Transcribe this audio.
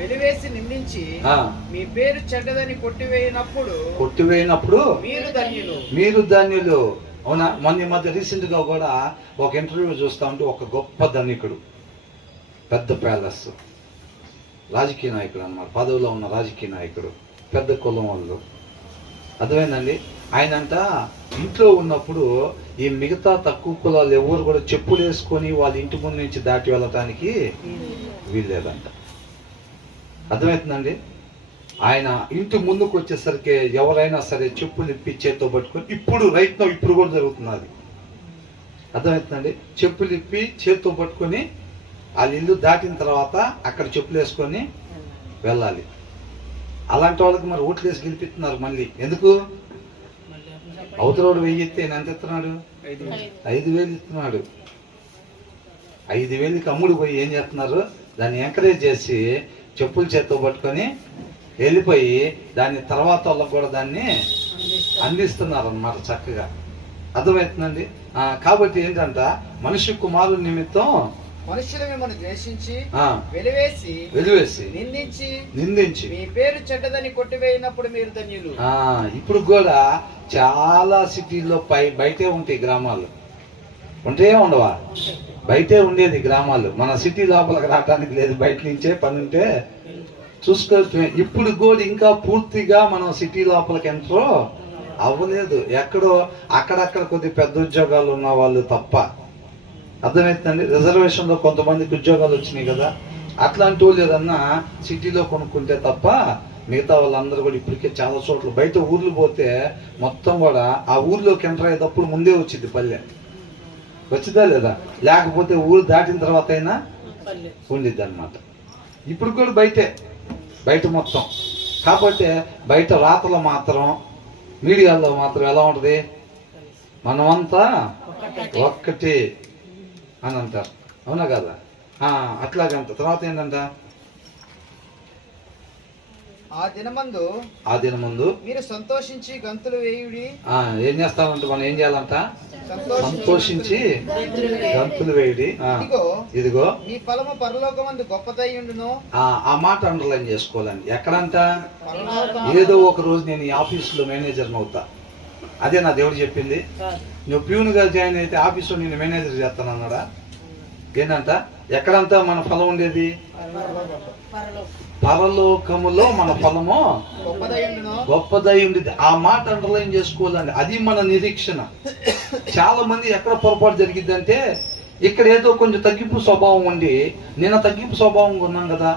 వెలివేసి నిందించి మీ పేరు చెడ్డదని కొట్టివేయినప్పుడు మీరు ధన్యులు. అవునా? మొన్న మధ్య రీసెంట్ గా కూడా ఒక ఇంటర్వ్యూ చూస్తా ఉంటే ఒక గొప్ప ధనికుడు, పెద్ద ప్యాలెస్ రాజకీయ నాయకుడు అన్నమాట, పదవిలో ఉన్న రాజకీయ నాయకుడు, పెద్ద కులం వాళ్ళు. అర్థమైందండి? ఆయనంట ఇంట్లో ఉన్నప్పుడు ఈ మిగతా తక్కువ కులాలు ఎవరు కూడా చెప్పులు వేసుకొని వాళ్ళ ఇంటి ముందు నుంచి దాటి వెళ్ళటానికి వీల్లేదంట. అర్థమవుతుందండి? ఆయన ఇంటి ముందుకు వచ్చేసరికి ఎవరైనా సరే చెప్పులు ఇప్పి చేత్తో పట్టుకొని, ఇప్పుడు కూడా జరుగుతున్నది. అర్థమవుతుందండి? చెప్పులు ఇప్పి చేత్తో పట్టుకొని వాళ్ళ ఇల్లు దాటిన తర్వాత అక్కడ చెప్పులు వేసుకొని వెళ్ళాలి. అలాంటి వాళ్ళకి మరి ఓట్లు వేసి గెలిపిస్తున్నారు. మళ్ళీ ఎందుకు? అవతలోడు 1000 ఇస్తే ఎంత ఇస్తున్నాడు? 5000 ఇస్తున్నాడు. 5000కి అమ్ముడు పోయి ఏం చేస్తున్నారు? దాన్ని ఎంకరేజ్ చేసి చెప్పులు చేత్తో పట్టుకొని వెళ్ళిపోయి దాని తర్వాత వాళ్ళకి కూడా దాన్ని అందిస్తున్నారు అన్నమాట చక్కగా. అర్థమవుతుందండి? కాబట్టి ఏంటంట, మనిషి కుమారుని నిమిత్తం మనుషులు మిమ్మల్ని ద్వేషించి వెలివేసి నిందించి మీ పేరు చెడ్డదని కొట్టివేయినప్పుడు మీరు ధన్యులు. ఇప్పుడు కూడా చాలా సిటీల్లో బయటే ఉంటాయి గ్రామాలు. ఉంటే ఉండవా? బయటే ఉండేది గ్రామాలు. మన సిటీ లోపలికి రావడానికి లేదు, బయట నుంచే పని ఉంటే చూసుకోవచ్చు. ఇప్పుడు కూడా ఇంకా పూర్తిగా మనం సిటీ లోపలికి ఎంట్రో అవ్వలేదు. ఎక్కడో అక్కడక్కడ కొద్ది పెద్ద ఉద్యోగాలు ఉన్న వాళ్ళు తప్ప. అర్థమవుతుందండి? రిజర్వేషన్లో కొంతమందికి ఉద్యోగాలు వచ్చినాయి కదా, అట్లాంటి వాళ్ళు ఏదన్నా సిటీలో కొనుక్కుంటే తప్ప మిగతా వాళ్ళందరూ కూడా ఇప్పటికే చాలా చోట్ల బయట ఊర్లు పోతే మొత్తం కూడా ఆ ఊర్లోకి ఎంటర్ అయ్యేటప్పుడు ముందే వచ్చింది పల్లె. వచ్చిందా లేదా? లేకపోతే ఊరు దాటిన తర్వాత అయినా ఉండిద్ది అనమాట. ఇప్పుడు కూడా బయట మొత్తం. కాబట్టి బయట రాతలో మాత్రం, మీడియాలో మాత్రం ఎలా ఉంటుంది? మనమంతా ఒక్కటి అని అంటారు. అవునా కదా? అట్లాగంట. తర్వాత ఏంటంట, ఆ దినమందు మీరు సంతోషించి గంతులు వేయుడి. ఏం చేస్తామంటే మనం ఏం చేయాలంట? సంతోషించి గంతులు వేయుడి. ఇదిగో మీ ఫలము పరలోకమందు గొప్పదయ్యుండును. ఆ మాట అండర్లైన్ చేసుకోవాలండి. ఎక్కడంట? ఏదో ఒక రోజు నేను ఈ ఆఫీసులో మేనేజర్ని అవుతా. అదే నా దేవుడు చెప్పింది. నువ్వు ప్యూన్గా జాయిన్ అయితే ఆఫీసులో నేను మేనేజర్ చేస్తాను అన్నాడా? ఏంటంట? ఎక్కడంతా మన ఫలం ఉండేది? పరలోకములో మన ఫలము గొప్పదై ఉండేది. ఆ మాట అండర్లైన్ చేసుకోవాలండి. అది మన నిరీక్షణ. చాలా మంది ఎక్కడ పొరపాటు జరిగిద్దంటే, ఇక్కడ ఏదో కొంచెం తగ్గింపు స్వభావం ఉండి, నేను తగ్గింపు స్వభావంగా ఉన్నాను కదా,